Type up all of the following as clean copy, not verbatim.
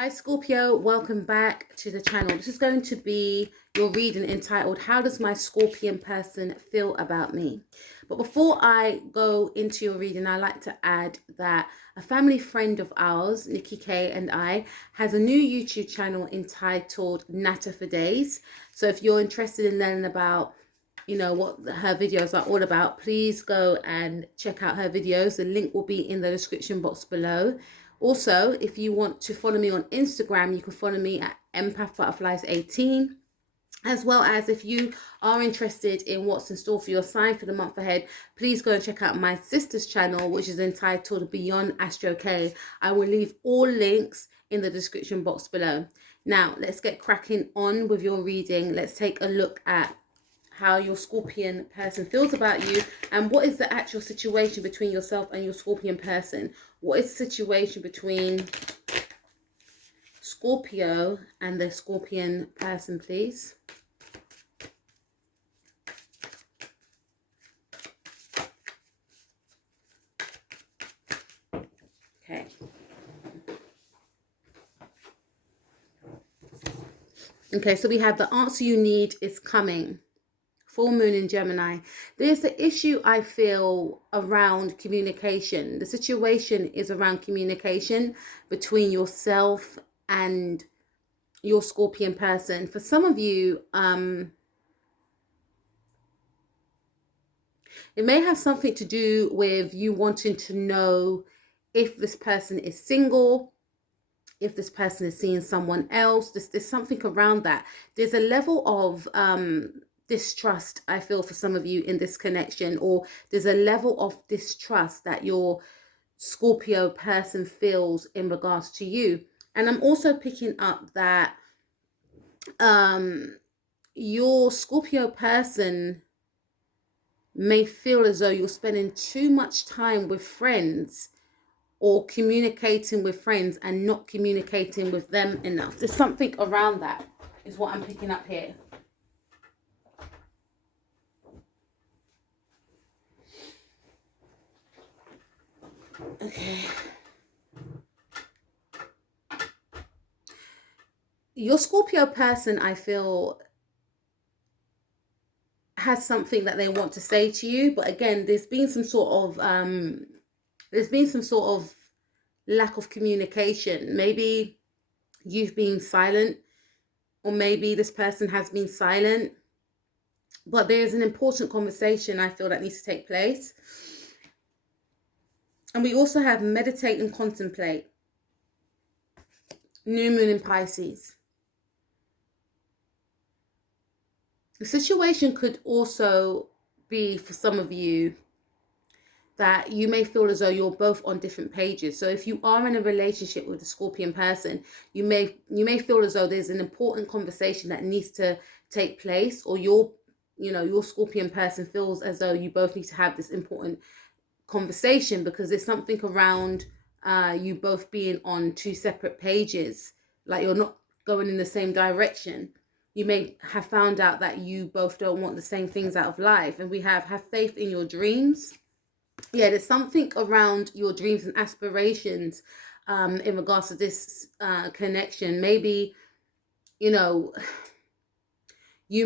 Hi Scorpio, welcome back to the channel. This is going to be your reading entitled, How Does My Scorpion Person Feel About Me? But before I go into your reading, I like to add that a family friend of ours, Nikki K and I, has a new YouTube channel entitled Natter for Days. So if you're interested in learning about what her videos are all about, please go and check out her videos. The link will be in the description box below. Also, if you want to follow me on Instagram, you can follow me at empathbutterflies18. As well as if you are interested in what's in store for your sign for the month ahead, please go and check out my sister's channel, which is entitled Beyond Astro K. I will leave all links in the description box below. Now, let's get cracking on with your reading. Let's take a look at how your Scorpion person feels about you, and what is the actual situation between yourself and your Scorpion person. What is the situation between Scorpio and the Scorpion person, please? Okay. Okay, so we have the answer you need is coming. Full moon in Gemini. There's the issue, I feel, around communication. The situation is around communication between yourself and your Scorpion person. For some of you, it may have something to do with you wanting to know if this person is single, if this person is seeing someone else. There's something around that. There's a level of distrust, I feel, for some of you in this connection, or there's a level of distrust that your Scorpio person feels in regards to you. And I'm also picking up that your Scorpio person may feel as though you're spending too much time with friends or communicating with friends and not communicating with them enough. There's something around that is what I'm picking up here. Okay. Your Scorpio person, I feel, has something that they want to say to you, but again, there's been some sort of lack of communication. Maybe you've been silent, or maybe this person has been silent, but there is an important conversation, I feel, that needs to take place. And we also have meditate and contemplate. New moon in Pisces. The situation could also be, for some of you, that you may feel as though you're both on different pages. So if you are in a relationship with a Scorpion person, you may feel as though there's an important conversation that needs to take place, or your Scorpion person feels as though you both need to have this important conversation, because there's something around you both being on two separate pages, like you're not going in the same direction. You may have found out that you both don't want the same things out of life. And we have faith in your dreams. Yeah, there's something around your dreams and aspirations in regards to this connection. Maybe, you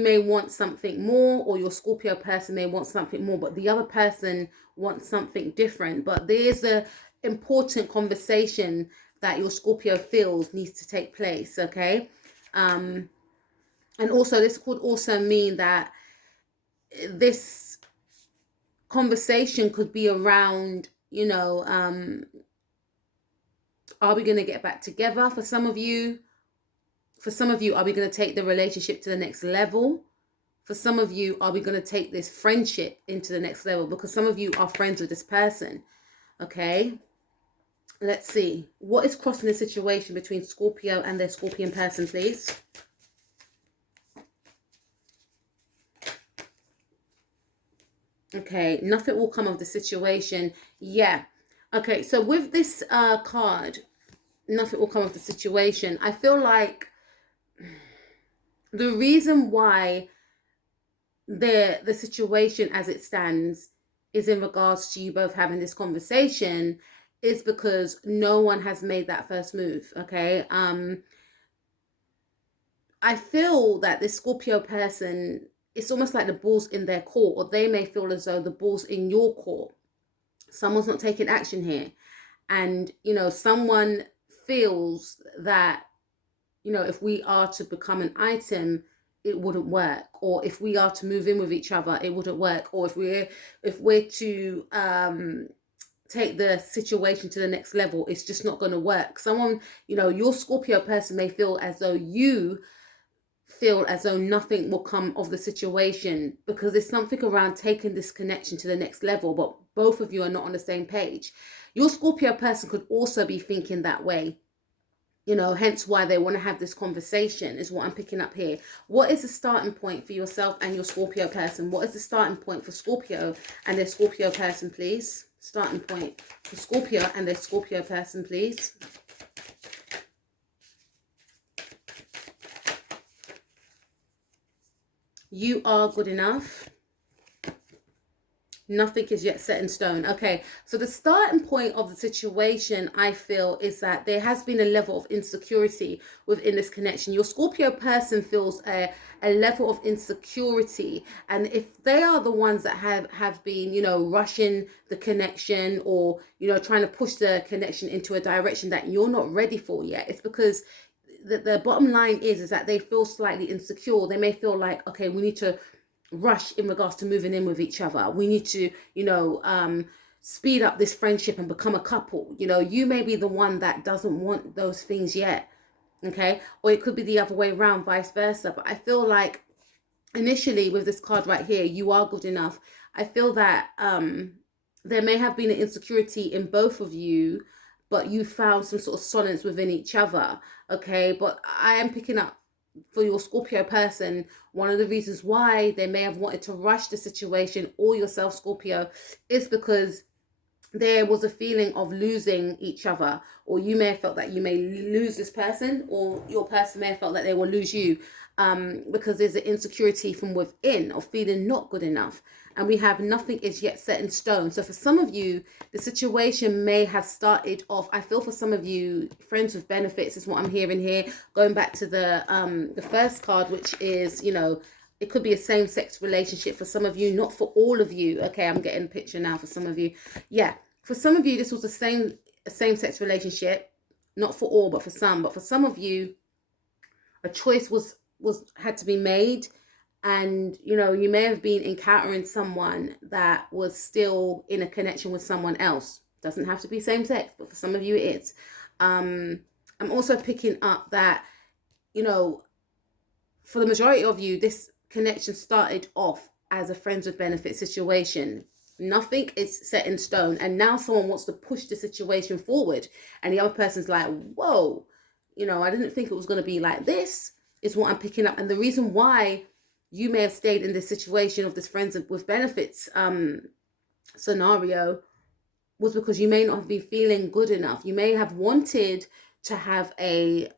may want something more, or your Scorpio person may want something more, but the other person wants something different. But there's a important conversation that your Scorpio feels needs to take place, okay? And also, this could also mean that this conversation could be around, are we going to get back together? For some of you, are we going to take the relationship to the next level? For some of you, are we going to take this friendship into the next level? Because some of you are friends with this person, okay? Let's see. What is crossing the situation between Scorpio and their Scorpion person, please? Okay, nothing will come of the situation. Yeah. Okay, so with this card, nothing will come of the situation. I feel like the reason why the situation as it stands is in regards to you both having this conversation is because no one has made that first move. Okay. I feel that this Scorpio person, it's almost like the ball's in their court, or they may feel as though the ball's in your court. Someone's not taking action here. And, someone feels that, if we are to become an item, it wouldn't work. Or if we are to move in with each other, it wouldn't work. Or if we're to take the situation to the next level, it's just not going to work. Someone, your Scorpio person may feel as though you feel as though nothing will come of the situation, because there's something around taking this connection to the next level, but both of you are not on the same page. Your Scorpio person could also be thinking that way, hence why they want to have this conversation, is what I'm picking up here. What is the starting point for yourself and your Scorpio person? What is the starting point for Scorpio and their Scorpio person, please? Starting point for Scorpio and their Scorpio person, please. You are good enough. Nothing is yet set in stone. Okay, so the starting point of the situation, I feel, is that there has been a level of insecurity within this connection. Your Scorpio person feels a level of insecurity, and if they are the ones that have been, rushing the connection, or trying to push the connection into a direction that you're not ready for yet, it's because the bottom line is that they feel slightly insecure. They may feel like, okay, we need to rush in regards to moving in with each other. We need to, speed up this friendship and become a couple. You may be the one that doesn't want those things yet. Okay. Or it could be the other way around, vice versa. But I feel like initially with this card right here, you are good enough. I feel that there may have been an insecurity in both of you, but you found some sort of solace within each other. Okay. But I am picking up, for your Scorpio person, one of the reasons why they may have wanted to rush the situation, or yourself, Scorpio, is because there was a feeling of losing each other, or you may have felt that you may lose this person, or your person may have felt that they will lose you, because there's an insecurity from within of feeling not good enough. And we have nothing is yet set in stone. So for some of you, the situation may have started off, I feel for some of you, friends with benefits is what I'm hearing here. Going back to the first card, which is, it could be a same-sex relationship for some of you, not for all of you. Okay, I'm getting a picture now for some of you. Yeah, for some of you, this was a same-sex relationship, not for all, but for some. But for some of you, a choice had to be made. And, you may have been encountering someone that was still in a connection with someone else. Doesn't have to be same sex, but for some of you it is. I'm also picking up that, for the majority of you, this connection started off as a friends with benefit situation. Nothing is set in stone. And now someone wants to push the situation forward. And the other person's like, whoa, I didn't think it was going to be like this, is what I'm picking up. And the reason why you may have stayed in this situation of this friends with benefits scenario was because you may not have been feeling good enough. You may have wanted to have a,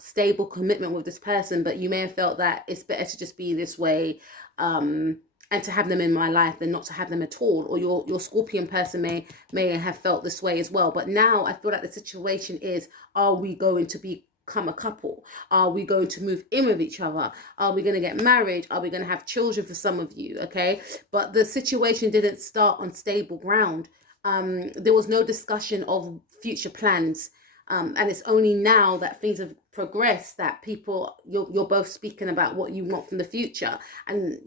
stable commitment with this person, but you may have felt that it's better to just be this way, and to have them in my life than not to have them at all. Or your Scorpion person may have felt this way as well. But now I feel like the situation is, are we going to become a couple? Are we going to move in with each other? Are we going to get married? Are we going to have children for some of you? Okay, but the situation didn't start on stable ground. There was no discussion of future plans, and it's only now that things have progressed that you're both speaking about what you want from the future. And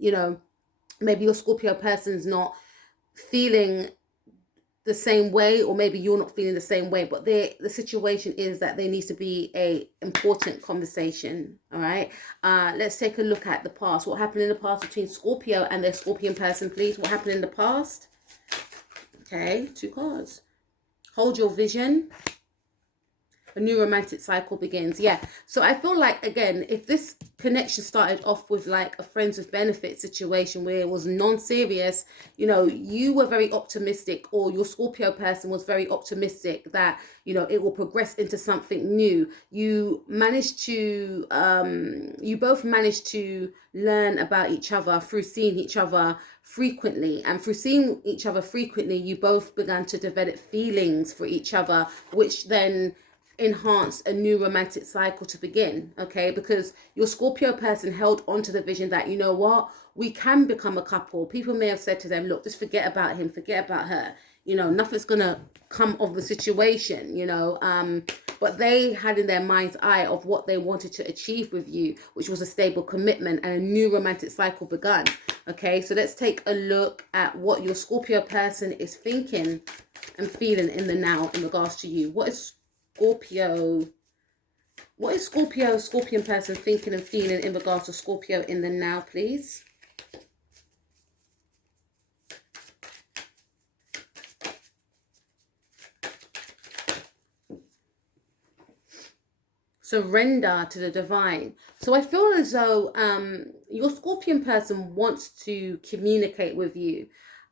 maybe your Scorpio person's not feeling the same way, or maybe you're not feeling the same way, but the situation is that there needs to be a important conversation. All right, let's take a look at the past. What happened in the past between Scorpio and their Scorpion person, please? What happened in the past? Okay, 2 cards. Hold your vision. A new romantic cycle begins. Yeah. So I feel like, again, if this connection started off with like a friends with benefits situation where it was non-serious, you know, you were very optimistic, or your Scorpio person was very optimistic that, you know, it will progress into something new. You both managed to learn about each other through seeing each other frequently, and through seeing each other frequently, you both began to develop feelings for each other, which then enhance a new romantic cycle to begin. Okay, because your Scorpio person held on to the vision that, you know what, we can become a couple. People may have said to them, look, just forget about him, forget about her, you know, nothing's gonna come of the situation, you know, but they had in their mind's eye of what they wanted to achieve with you, which was a stable commitment, and a new romantic cycle begun. Okay, so let's take a look at what your Scorpio person is thinking and feeling in the now in regards to you. What is Scorpion person thinking and feeling in regards to Scorpio in the now, please? Surrender to the divine. So I feel as though your Scorpion person wants to communicate with you.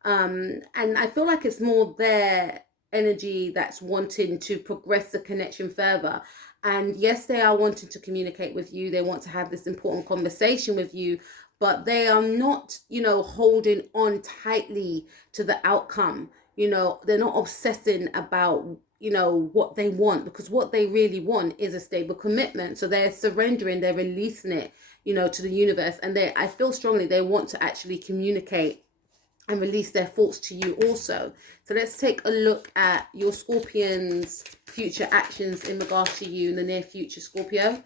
And I feel like it's more their energy that's wanting to progress the connection further. And yes, they are wanting to communicate with you. They want to have this important conversation with you, but they are not, you know, holding on tightly to the outcome. You know, they're not obsessing about, you know, what they want, because what they really want is a stable commitment. So they're surrendering, they're releasing it, you know, to the universe. And I feel strongly they want to actually communicate and release their thoughts to you also. So let's take a look at your Scorpion's future actions in regards to you in the near future, Scorpio.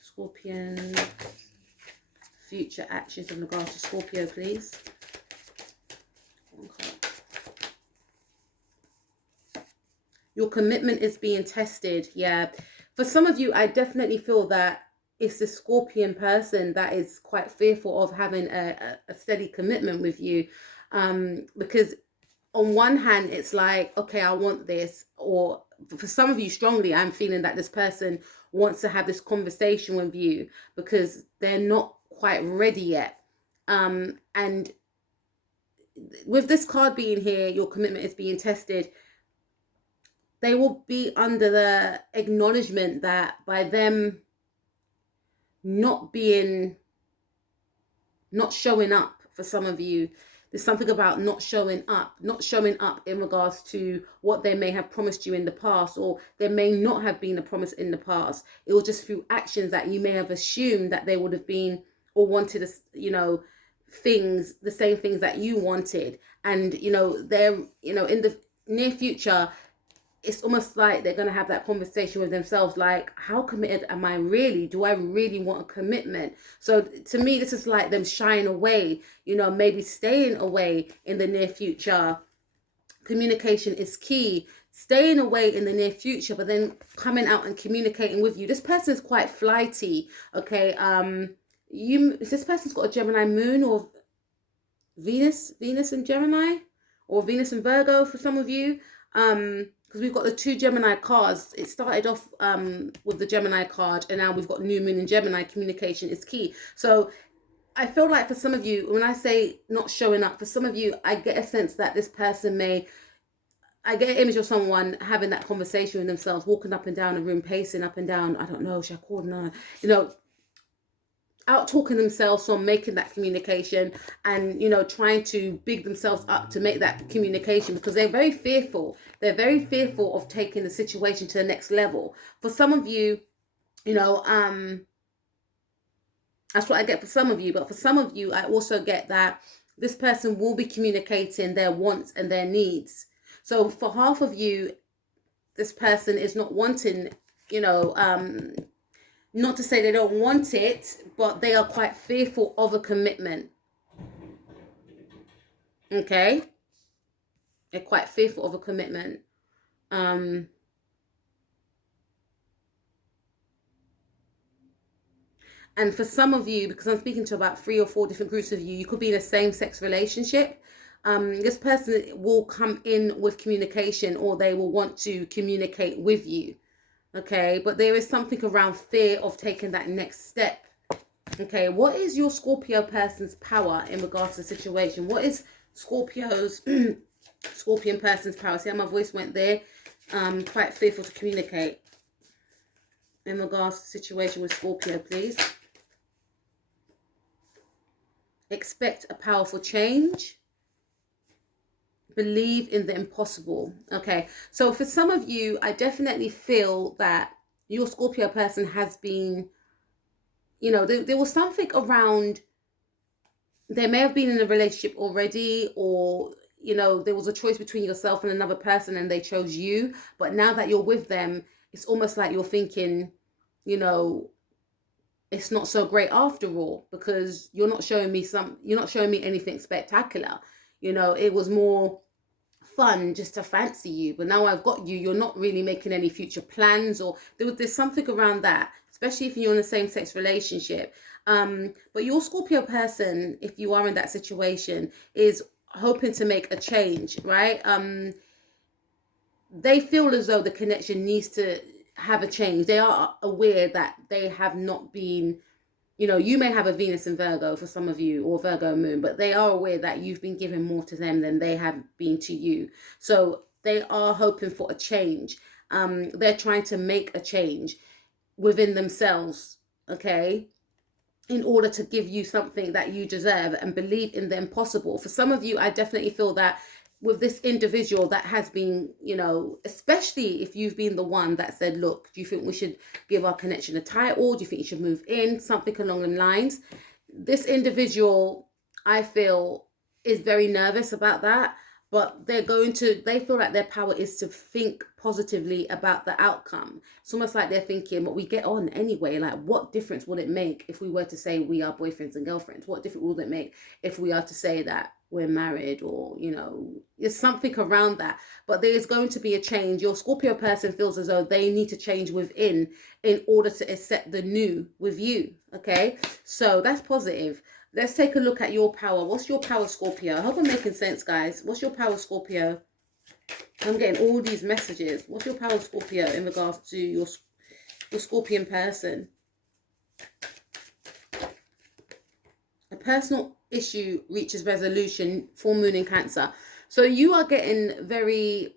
Scorpion future actions in regards to Scorpio, please. Okay. Your commitment is being tested. Yeah. For some of you, I definitely feel that it's the Scorpion person that is quite fearful of having a steady commitment with you. Because on one hand, it's like, okay, I want this. Or for some of you strongly, I'm feeling that this person wants to have this conversation with you because they're not quite ready yet. And with this card being here, your commitment is being tested. They will be under the acknowledgement that by them not showing up, for some of you, there's something about not showing up in regards to what they may have promised you in the past, or there may not have been a promise in the past. It was just through actions that you may have assumed that they would have been or wanted, you know, things, the same things that you wanted. And, you know, they're, you know, in the near future, it's almost like they're going to have that conversation with themselves, like, how committed am I really? Do I really want a commitment? So to me, this is like them shying away, you know, maybe staying away in the near future. Communication is key. Staying away in the near future, but then coming out and communicating with you. This person is quite flighty, okay? This person's got a Gemini moon, or Venus in Gemini, or Venus in Virgo for some of you. Because we've got the two Gemini cards. It started off with the Gemini card, and now we've got new moon in Gemini. Communication is key. So I feel like for some of you, when I say not showing up, for some of you, I get a sense that this person I get an image of someone having that conversation with themselves, walking up and down a room, pacing up and down. I don't know, should I call her? You know, out talking themselves on making that communication, and, you know, trying to big themselves up to make that communication, because they're very fearful. They're very fearful of taking the situation to the next level. For some of you, you know, that's what I get for some of you. But for some of you, I also get that this person will be communicating their wants and their needs. So for half of you, this person is not wanting, you know, not to say they don't want it, but they are quite fearful of a commitment. Okay? They're quite fearful of a commitment. And for some of you, because I'm speaking to about 3 or 4 different groups of you, you could be in a same-sex relationship. This person will come in with communication, or they will want to communicate with you. Okay, but there is something around fear of taking that next step. Okay, what is your Scorpio person's power in regards to the situation? What is Scorpio's Scorpion person's power? See how my voice went there? Quite fearful to communicate in regards to the situation with Scorpio, please. Expect a powerful change. Believe in the impossible. Okay, so for some of you, I definitely feel that your Scorpio person has been, you know, there was something around, they may have been in a relationship already, or, you know, there was a choice between yourself and another person and they chose you. But now that you're with them, it's almost like you're thinking, you know, it's not so great after all, because you're not showing me anything spectacular. You know, it was more fun just to fancy you, but now I've got you, you're not really making any future plans, or there's something around that, especially if you're in a same-sex relationship. But your Scorpio person, if you are in that situation, is hoping to make a change, right? They feel as though the connection needs to have a change. They are aware that they have not been, you know, you may have a Venus in Virgo for some of you, or Virgo moon, but they are aware that you've been giving more to them than they have been to you. So they are hoping for a change. They're trying to make a change within themselves, okay, in order to give you something that you deserve, and believe in the impossible. For some of you, I definitely feel that with this individual that has been, you know, especially if you've been the one that said, look, do you think we should give our connection a title? Do you think you should move in? Something along the lines. This individual, I feel, is very nervous about that, but they feel like their power is to think positively about the outcome. It's almost like they're thinking, but we get on anyway. Like, what difference would it make if we were to say we are boyfriends and girlfriends? What difference would it make if we are to say that we're married? Or, you know, there's something around that. But there is going to be a change. Your Scorpio person feels as though they need to change within in order to accept the new with you. Okay, so that's positive. Let's take a look at your power. What's your power, Scorpio? I hope I'm making sense, guys. What's your power, Scorpio? I'm getting all these messages. What's your power, Scorpio, in regards to your Scorpion person? A personal issue reaches resolution, full moon in Cancer. So you are getting very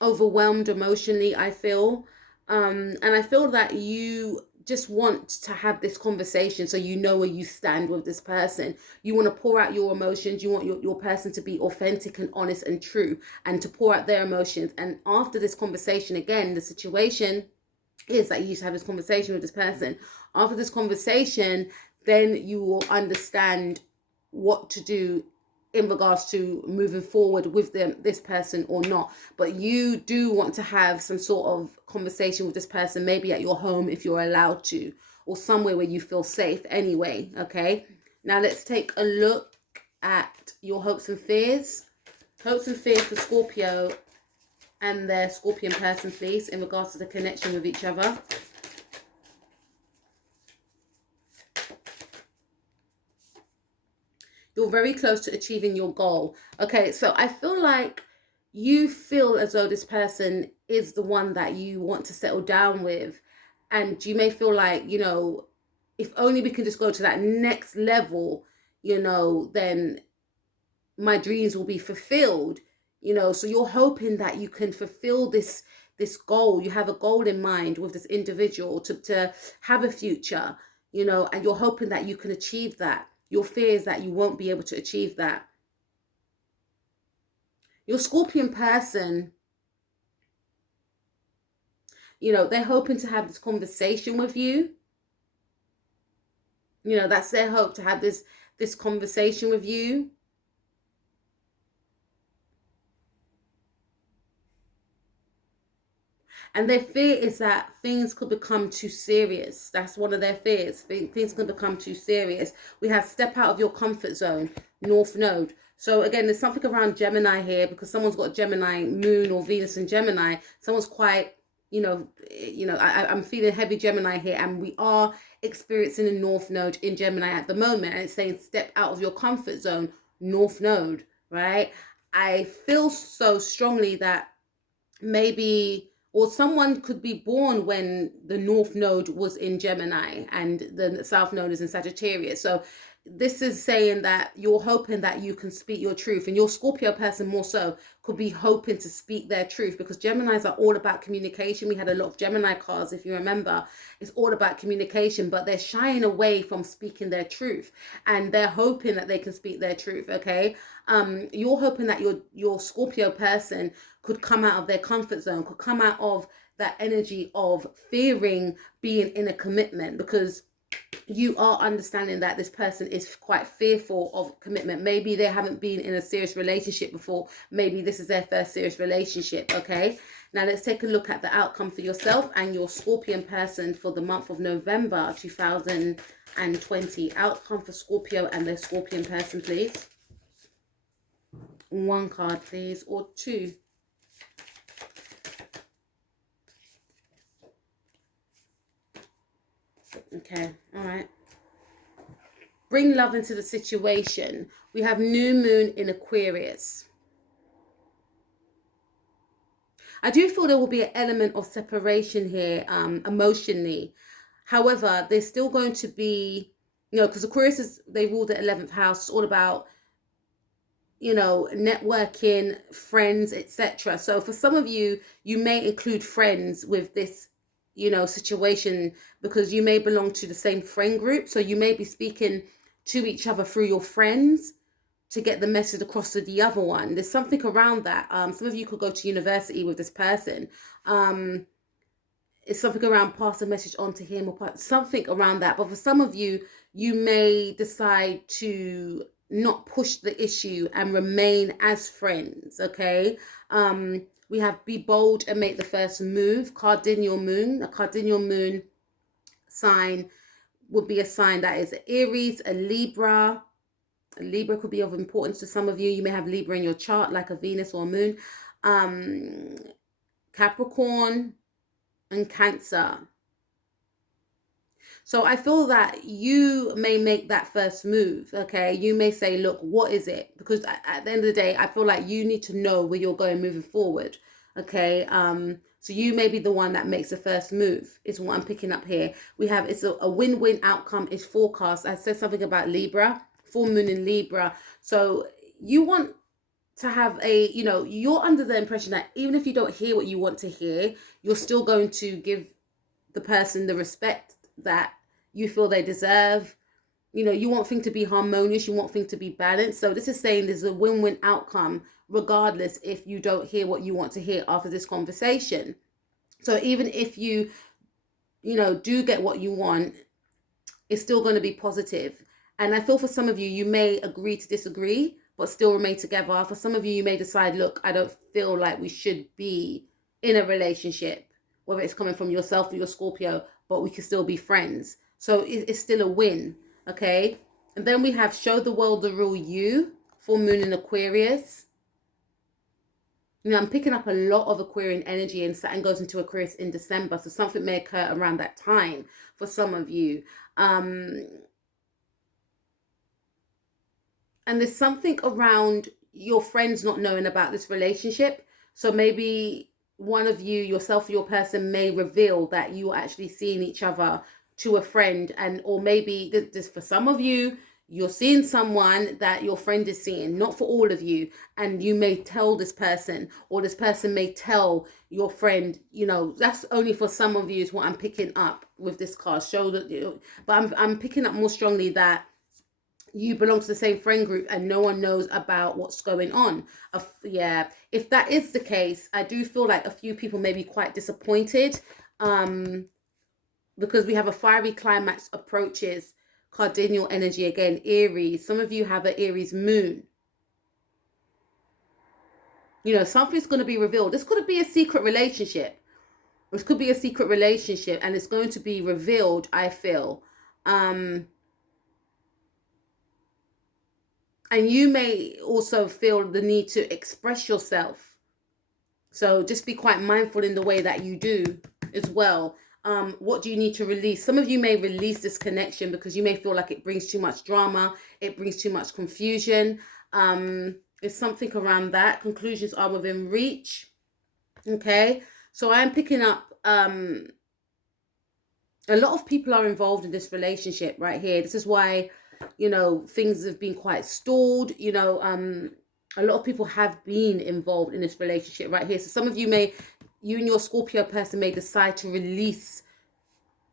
overwhelmed emotionally, I feel. And I feel that you just want to have this conversation so you know where you stand with this person. You want to pour out your emotions. You want your person to be authentic and honest and true, and to pour out their emotions. And after this conversation, again, the situation is that you used to have this conversation with this person. After this conversation, then you will understand what to do in regards to moving forward with this person or not. But you do want to have some sort of conversation with this person, maybe at your home if you're allowed to, or somewhere where you feel safe anyway. Okay, now let's take a look at your hopes and fears. Hopes and fears for Scorpio and their Scorpion person, please, in regards to the connection with each other. You're very close to achieving your goal. Okay, so I feel like you feel as though this person is the one that you want to settle down with. And you may feel like, you know, if only we can just go to that next level, you know, then my dreams will be fulfilled. You know, so you're hoping that you can fulfill this goal. You have a goal in mind with this individual to have a future, you know, and you're hoping that you can achieve that. Your fear is that you won't be able to achieve that. Your Scorpion person, you know, they're hoping to have this conversation with you. You know, that's their hope, to have this conversation with you. And their fear is that things could become too serious. That's one of their fears. Things could become too serious. We have step out of your comfort zone, North Node. So again, there's something around Gemini here, because someone's got Gemini moon or Venus in Gemini. Someone's quite, I'm feeling heavy Gemini here, and we are experiencing a North Node in Gemini at the moment. And it's saying step out of your comfort zone, North Node, right? I feel so strongly that maybe, or someone could be born when the North Node was in Gemini and the South Node is in Sagittarius. So this is saying that you're hoping that you can speak your truth, and your Scorpio person more so could be hoping to speak their truth, because Geminis are all about communication. We had a lot of Gemini cards, if you remember. It's all about communication, but they're shying away from speaking their truth, and they're hoping that they can speak their truth. Okay, you're hoping that your Scorpio person could come out of their comfort zone, could come out of that energy of fearing being in a commitment, because you are understanding that this person is quite fearful of commitment. Maybe they haven't been in a serious relationship before. Maybe this is their first serious relationship. Okay, now let's take a look at the outcome for yourself and your Scorpion person for the month of November 2020. Outcome for Scorpio and their Scorpion person, please. One card, please, or two. Okay, all right. Bring love into the situation. We have new moon in Aquarius. I do feel there will be an element of separation here, emotionally. However, there's still going to be, because Aquarius is, they rule the 11th house. It's all about, networking, friends, etc. So for some of you, you may include friends with this situation, because you may belong to the same friend group. So you may be speaking to each other through your friends to get the message across to the other one. There's something around that. Some of you could go to university with this person. It's something around pass a message on to him, or something around that. But for some of you, you may decide to not push the issue and remain as friends. Okay. We have be bold and make the first move. Cardinal moon. A cardinal moon sign would be a sign that is Aries, a Libra. A Libra could be of importance to some of you. You may have Libra in your chart, like a Venus or a moon. Capricorn and Cancer. So I feel that you may make that first move, okay? You may say, look, what is it? Because at the end of the day, I feel like you need to know where you're going moving forward, okay? So you may be the one that makes the first move, is what I'm picking up here. We have, it's a win-win outcome is forecast. I said something about Libra, full moon in Libra. So you want to have a, you're under the impression that even if you don't hear what you want to hear, you're still going to give the person the respect that you feel they deserve. You want things to be harmonious, you want things to be balanced. So this is saying there's a win-win outcome regardless if you don't hear what you want to hear after this conversation. So even if you do get what you want, it's still going to be positive. And I feel for some of you, you may agree to disagree but still remain together. For some of you, you may decide, look, I don't feel like we should be in a relationship, whether it's coming from yourself or your Scorpio, but we can still be friends. So it's still a win, okay? And then we have show the world the real you, full moon in Aquarius. I'm picking up a lot of Aquarian energy, and Saturn goes into Aquarius in December. So something may occur around that time for some of you. And there's something around your friends not knowing about this relationship. So maybe one of you, yourself or your person, may reveal that you are actually seeing each other to a friend. And or maybe this for some of you, you're seeing someone that your friend is seeing, not for all of you. And you may tell this person, or this person may tell your friend, that's only for some of you is what I'm picking up with this card. Show that, but I'm picking up more strongly that you belong to the same friend group and no one knows about what's going on. Yeah, if that is the case, I do feel like a few people may be quite disappointed, because we have a fiery climax approaches, cardinal energy again, Aries. Some of you have an Aries moon. Something's going to be revealed. This could be a secret relationship. This could be a secret relationship, and it's going to be revealed, I feel. And you may also feel the need to express yourself. So just be quite mindful in the way that you do as well. What do you need to release? Some of you may release this connection because you may feel like it brings too much drama. It brings too much confusion. It's something around that. Conclusions are within reach. Okay. So I'm picking up a lot of people are involved in this relationship right here. This is why, things have been quite stalled. A lot of people have been involved in this relationship right here. So some of you you and your Scorpio person may decide to release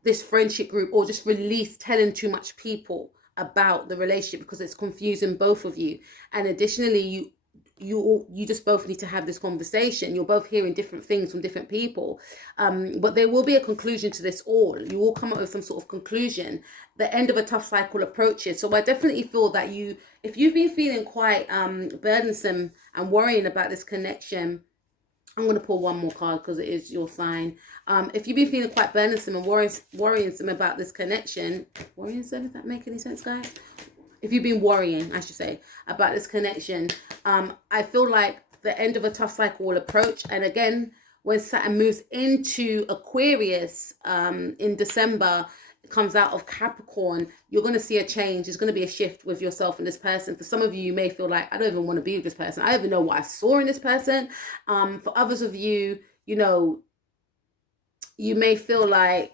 this friendship group, or just release telling too much people about the relationship because it's confusing both of you. And additionally, you just both need to have this conversation. You're both hearing different things from different people, but there will be a conclusion to this all. You will come up with some sort of conclusion. The end of a tough cycle approaches. So I definitely feel that if you've been feeling quite burdensome and worrying about this connection, I'm going to pull one more card because it is your sign. If you've been feeling quite burdensome and worrying about this connection, worrisome, if that make any sense, guys? If you've been worrying, I should say, about this connection, I feel like the end of a tough cycle will approach. And again, when Saturn moves into Aquarius in December, it comes out of Capricorn, you're going to see a change. There's going to be a shift with yourself and this person. For some of you, you may feel like, I don't even want to be with this person. I don't even know what I saw in this person. For others of you, you may feel like,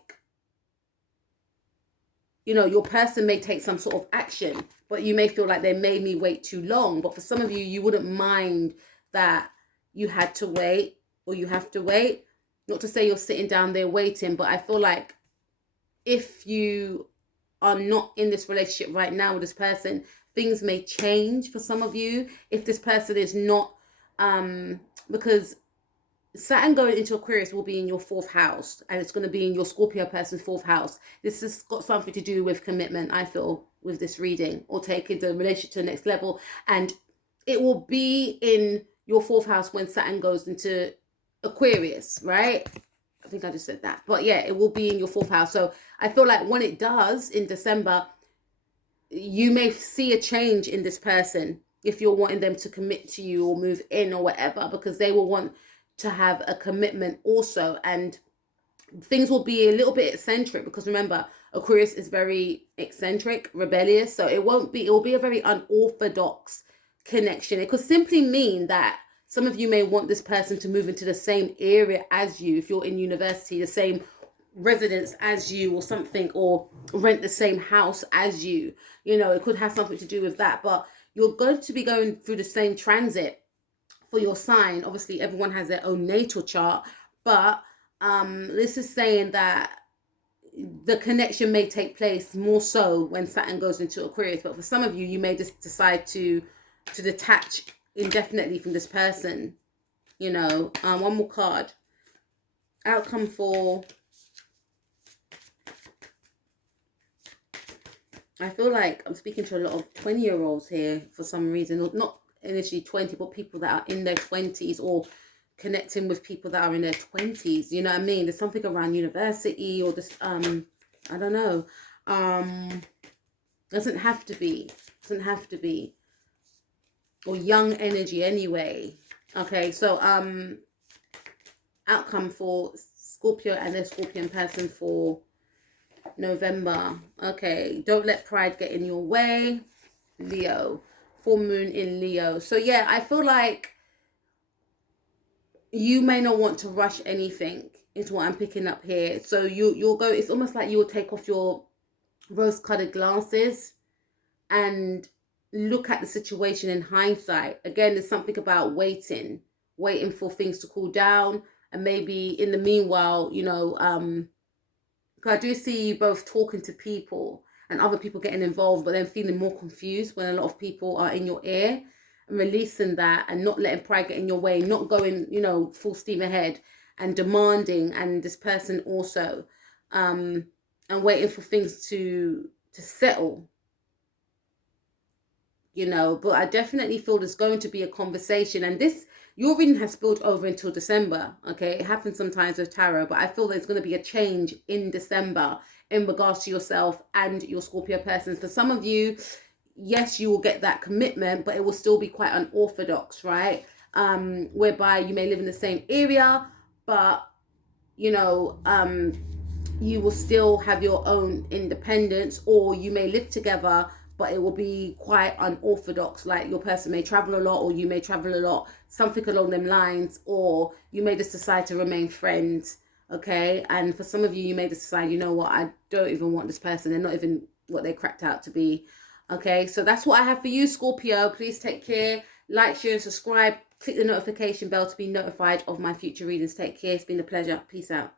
your person may take some sort of action, but you may feel like they made me wait too long. But for some of you, you wouldn't mind that you had to wait, or you have to wait. Not to say you're sitting down there waiting, but I feel like if you are not in this relationship right now with this person, things may change for some of you. If this person is not, because Saturn going into Aquarius will be in your 4th house, and it's going to be in your Scorpio person's 4th house. This has got something to do with commitment, I feel, with this reading, or taking the relationship to the next level. And it will be in your 4th house when Saturn goes into Aquarius, right? I think I just said that. But yeah, it will be in your 4th house. So I feel like when it does in December, you may see a change in this person if you're wanting them to commit to you or move in or whatever, because they will want to have a commitment also. And things will be a little bit eccentric, because remember, Aquarius is very eccentric, rebellious. So it will be a very unorthodox connection. It could simply mean that some of you may want this person to move into the same area as you. If you're in university, the same residence as you or something, or rent the same house as you. It could have something to do with that. But you're going to be going through the same transit for your sign. Obviously, everyone has their own natal chart, but this is saying that the connection may take place more so when Saturn goes into Aquarius. But for some of you, you may just decide to detach indefinitely from this person. One more card. Outcome for, I feel like I'm speaking to a lot of 20-year-olds here for some reason. Not initially 20, but people that are in their 20s, or connecting with people that are in their 20s. You know what I mean? There's something around university, or this, I don't know. Doesn't have to be. Or young energy anyway. Okay, so outcome for Scorpio and their Scorpion person for November. Okay, don't let pride get in your way. Leo, full moon in Leo. So yeah, I feel like you may not want to rush anything, is what I'm picking up here. So you'll go, it's almost like you'll take off your rose-colored glasses and look at the situation in hindsight. Again, there's something about waiting for things to cool down, and maybe in the meanwhile, I do see you both talking to people and other people getting involved, but then feeling more confused when a lot of people are in your ear, and releasing that and not letting pride get in your way, not going, full steam ahead and demanding, and this person also, and waiting for things to settle. But I definitely feel there's going to be a conversation, and your reading has spilled over until December. Okay, it happens sometimes with tarot, but I feel there's going to be a change in December in regards to yourself and your Scorpio person. For some of you, yes, you will get that commitment, but it will still be quite unorthodox, right? Whereby you may live in the same area, but you will still have your own independence, or you may live together, but it will be quite unorthodox. Like your person may travel a lot, or you may travel a lot, something along them lines, or you may just decide to remain friends. Okay, and for some of you, you may decide, you know what, I don't even want this person. They're not even what they cracked out to be. Okay, so that's what I have for you, Scorpio. Please take care. Like, share, and subscribe. Click the notification bell to be notified of my future readings. Take care. It's been a pleasure. Peace out.